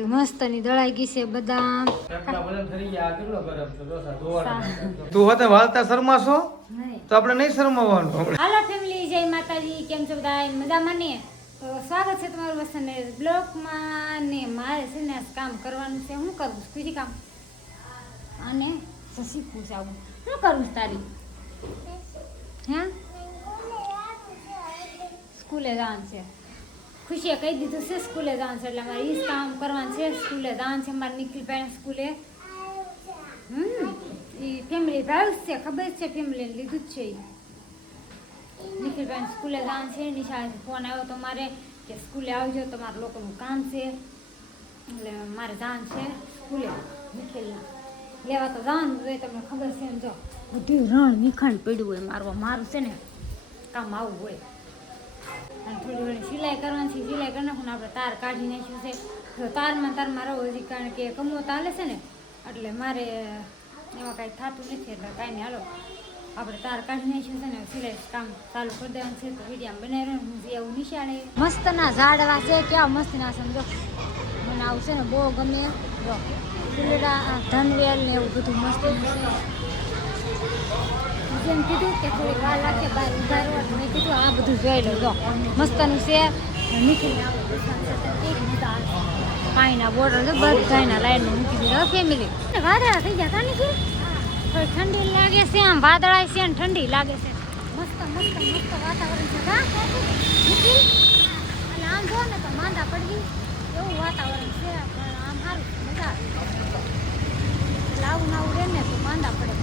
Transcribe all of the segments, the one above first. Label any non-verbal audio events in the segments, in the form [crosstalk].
મસ્તની દળાઈ ગઈ છે બદામ. તું હોતે વાલતા શરમાશો? નહીં. તો આપણે નહીં શરમાવાનું હાલો ફેમિલી જય માતાજી. કેમ છો બધા મજામાં ને? તો સ્વાગત છે તમારું વસંત બ્લોકમાં ને મારે છે ને કામ કરવાનું છે. શું કરું? બીજી કામ? અને શીખવું છે આવું શું કરું છું તારી? હે? સ્કૂલે જવાનું છે. ખુશીએ કહી દીધું છે, સ્કૂલે જવાનું છે. એટલે મારે એ કામ કરવાનું છે, સ્કૂલે જવાનું છે. મારે નિખિલ ભાઈ સ્કૂલે. હમ એ ફેમિલી ભાવ છે, ખબર છે ફેમિલીને લીધું જ છે ઈ. નિખિલભાઈ સ્કૂલે જવાનું છે, નિશાળેથી ફોન આવ્યો તો મારે કે સ્કૂલે આવજો, તમારા લોકોનું કામ છે. એટલે મારે જવાનું છે સ્કૂલે, નિખિલના. લેવા તો જવાનું હોય તમને ખબર છે ને જો, બધું રણ નિખાણ પડ્યું હોય, મારવા મારું છે ને, કામ આવું હોય. અને થોડી ઘણી સિલાઈ કરવાની છે. સિલાઈ કરી નાખું આપણે તાર કાઢી નાખ્યું છે. તો તારમાં તારમાં રહો હજી કારણ કે કમો ચાલે છે ને, એટલે મારે એમાં કાંઈ થતું નથી, એટલે કાંઈ નહીં. હાલો, આપણે તાર કાઢી નાખ્યું છે ને સિલાઈ કામ ચાલુ કરી દેવાનું છે. તો વીડિયો બનાવી રહ્યો હું એવું નિશાળે. મસ્તના ઝાડવા છે, કેવા મસ્તના સમજો. મને આવું છે ને બહુ ગમે. જો, ફૂલડા ધનવેલ ને એવું બધું મસ્ત જેમ કીધું કે થોડીક વાર લાગે બહાર મેં કીધું, આ બધું જોઈ લો, જો. મસ્તનું છે. નીકળીને પાણીના બોટલ છે, બધાના લાઈનમાં મૂકી દીધા. ફેમિલી વાદળા થઈ ગયા કાની થોડી ઠંડી લાગે છે આમ વાદળા છે ને ઠંડી લાગે છે. મસ્ત મસ્ત મસ્ત વાતાવરણ છે. અને આમ જો ને તો માંદા પડી એવું વાતાવરણ છે. પણ આમ સારું મજા લાવું નાવું રહે ને તો માંદા પડે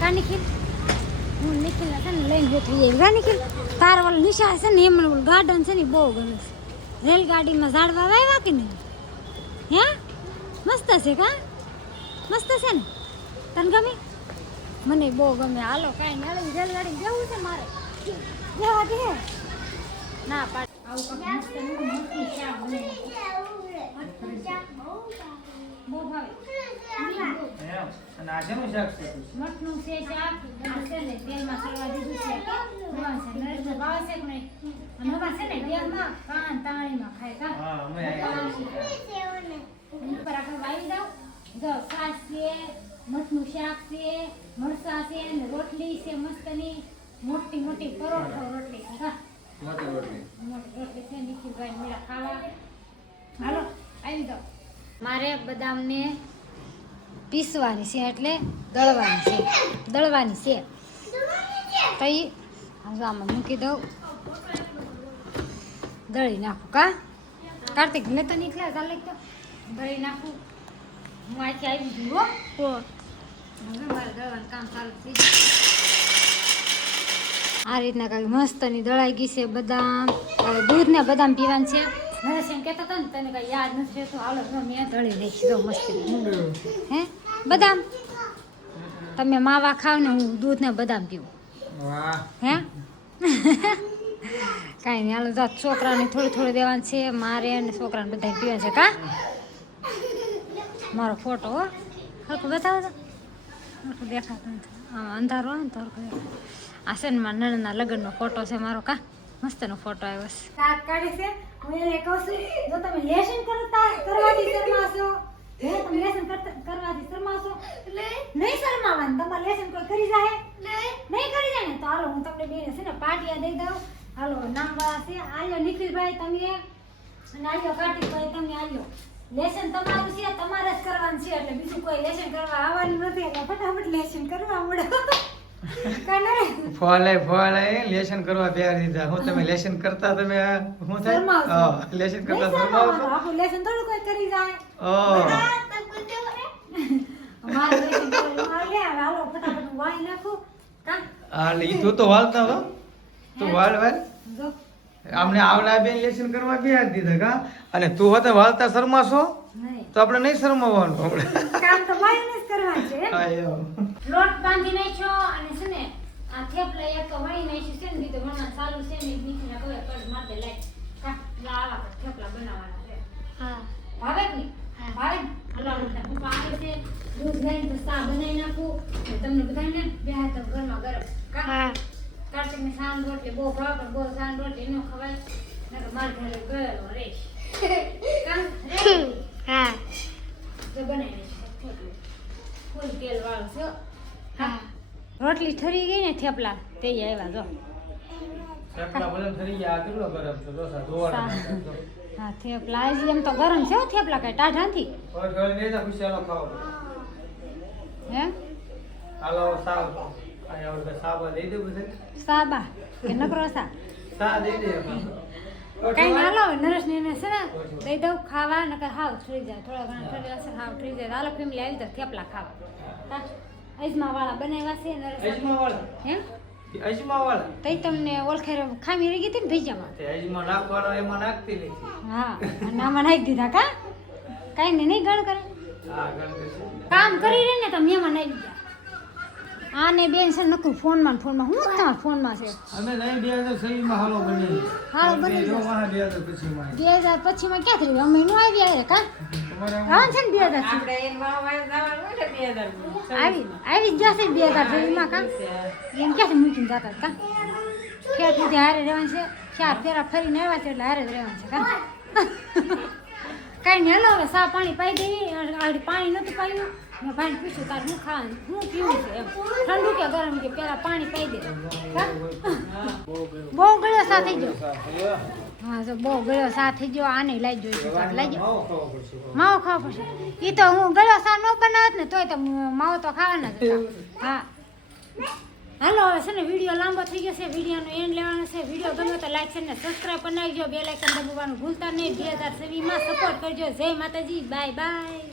કા નિખિલ. હું નિખિલ છે ને લઈને બેઠી જઈ કા નિખિલ. તાર વાળું નિશા છે ને, એમને ઓલું ગાર્ડન છે ને બહુ ગમે છે. રેલગાડીમાં ઝાડવા વાવ્યા કે નહીં? હે? મસ્ત છે કા? મસ્ત છે ને? તને ગમે? મને બહુ ગમે. હાલો, કાંઈ ના લઈને રેલગાડી જવું છે મારે. જવા દે. ના પાડ. આવું મસ્ત મસ્ત. બહુ ભાવે અને આ શેનું શાક છે મઠનું છે શાક છે ને તેલમાં સળવા દીધું છે. નવા છે નરેશને ભાવે છે નવા છે ને તેલમાં કાન તાણીમાં ખાય. કા? હા અમે ઉપર આપણે વાવી દઉં. જો છાશ છે મઠનું શાક છે મરસા છે ને રોટલી છે મસ્તની. મોટી મોટી પરોઠો રોટલી છે કા મોટી રોટલી. મોટી રોટલી છે નિખિલભાઈ મેળા ખાવા. હાલો આવી જાઓ મારે બદામને પીસવાની છે એટલે દળવાની છે. દળવાની છે. તો ઈ આમાં મૂકી દઉં. દળી નાખું કા? કાર્તિક મેં તો નીકળ્યા ચાલે તો દળી નાખું. હું આખી આવી ગયું હો. મારે દળવાનું કામ ચાલુ થઈ આ રીતના કાંઈ મસ્તની દળાઈ ગઈ છે બદામ. દૂધ ને બદામ પીવાનું છે. નરેશ એમ કહેતો હતો ને તને કાંઈ યાદ નથી રહેતું હાલો મેં દળી નાખી દઉં મસ્તી હે? બદામ? તમે માવા ખાવ ને હું દૂધ ને બદામ પીવું. હે? કાંઈ નહીં હાલો જા છોકરાને થોડું થોડું દેવાનું છે મારે અને છોકરાને બધા પીવા છે કા? મારો ફોટો હો. હરખું બતાવો તો. દેખાતો નથી. આમ અંધારો ને તો હરખું. આ છે ને મારા નણંદના લગ્નનો ફોટો છે મારો કા? મસ્તનો ફોટો આવ્યો છે. શાક કાઢે છે. હું એને કહું છું જો તમે લેસન કરતા કરવાથી શરમાશો. હે તમે લેસન કરતા કરવાથી શરમાશો. એટલે નહીં શરમાવાનું તમારે લેસન કોઈ કરી જાય નહીં કરી જાય ને તો હાલો હું તમને બેને છે ને પાટિયા દઈ દઉં. હાલો નામ વાળા છે. આલ્યો નિખિલભાઈ તમે. અને આલ્યો કાર્તિકભાઈ તમે આલ્યો. લેસન તમારું છે તમારે જ કરવાનું છે એટલે બીજું કોઈ લેસન કરવા આવવાનું નથી. એટલે ફટાફટ લેસન કરવા મળે ફોલે ફોલે લેશન કરવા તૈયાર દીધા હું તમે લેશન કરતા તમે હું થાય? લેશન કરતા શરમાવો લેશન થોડું કોઈ કરી જાય. ઓ. અમારે લેસન કરવાનું હાલે હવે હાલો ફટાફટ હું નાખો. કા? હા લે તું તો વાલતા હો. તું વાળ વાળ. આમને આવડા બેન લેશન કરવા તૈયાર દીધા કા? અને તું હોતે વાલતા શરમાશો? તો આપણે નહીં શરમાવાનું આપણે કામ તો કરવાનું છે આયો લોટ બાંધી નાખ્યો અને છે ને આ થેપલા એક તો નાખ્યું છે ને બીજું મને ચાલુ છે ને નીચેના કોઈ પર માર દે લાઈ કા થેપલા બનાવવાના છે. હા. ભાવે કે નહીં? ભાવે ને? હલો હલો હું પાણી છે દૂધ લઈને તો સા બનાવી નાખું તમને બધાને બે હાથ ગરમા ગરમ કા હા કાર્તિકની સાંજ રોટલી બહુ પ્રોપર બહુ સાંજ રોટલી નો ખવાય. નકર માર ઘરે ગયેલો રે કામ રે હા. જો બનાવી ફૂલ તેલ વાળું છે હા. રોટલી ઠરી ગઈ ને થેપલા તે આવ્યા જો. થેપલા ભલે થઈ ગયા કેટલો ગરમ છે જોસા ધોવાના તો. હા થેપલા આજ એમ તો ગરમ છે હો થેપલા કઈ ટાઢા નથી ઘરે લઈ જા ખુશી હાલો હે? હાલો સાવ. સાબા દઈ દે બધે સાબા કે નકરો સા? સા દઈ દે કઈ ના લો નરેશ ને છે ને દઈ દઉં ખાવા નકર હાવ ઠરી જાય થોડા ઘણા ઠરેલા છે હાવ ઠરી જાય. હાલો ફેમિલી આવી તો થેપલા ખાવા. અજમા વાળા બનાવ્યા છે નરેશ અજમા વાળા હે? અજમા વાળા તઈ તમને ઓળખે ખામી રહી ગઈ હતી ને ભેજામાં તે અજમા નાખવાનો એમાં નાખતી નથી હા અને આમાં નાખી દીધા કા? કઈ ને નહીં ગણ કરે? હા. કામ કરી રહી ને તો મેમાં નાખી દીધા. આને બેન છે ફોન ફોનમાં ફોન ફોનમાં. હું તમારા ફોનમાં છે? અમે લઈ બે હજાર છવ્વીસમાં હાલો બની હાલો બની જો વાહ બે હજાર પછીમાં. બે હજાર પછીમાં ક્યાંથી થયું? અમે નું આવી આવ્યા કા? હા છે ને બે હજાર આવી આવી જ જશે બે હજાર જેવીમાં કા? એમ ક્યાંથી મૂકીને જતા કા ક્યાં સુધી હારે રહેવાનું છે. ચાર ફેરા ફરીને આવ્યા છે એટલે હારે જ રહેવાનું છે કા? [laughs] કાંઈ નહીં હલો હવે સા પાણી પાઈ દેવી પાણી નહોતું પાયું. મેં ભાઈને પૂછ્યું, તારે હું ખાવાનું? હું પીવું છે? એમ. ઠંડુ કે ગરમ કે પેલા પાણી પાઈ દે. બહુ ગળ્યો સાથે ગયો. હા, તો બહુ ગળ્યો સાથે ગયો. આને લઈ જોઈશું લઈ જો માવો ખાવો પડશે. એ તો હું ગળ્યો સા ન બનાવત ને, તોય તો માવો તો ખાવાના જ હા. હાલો, હવે છે ને વીડિયો લાંબો થઈ ગયો છે. વિડીયોનો એન્ડ લેવાનો છે. વીડિયો ગમ્યો તો લાઈક છે ને સબસ્ક્રાઈબ બનાવી દો બે લાઇકન દબાવવાનું ભૂલતા નહીં. બે હજાર સવીમાં સપોર્ટ કરજો. જય માતાજી. Bye bye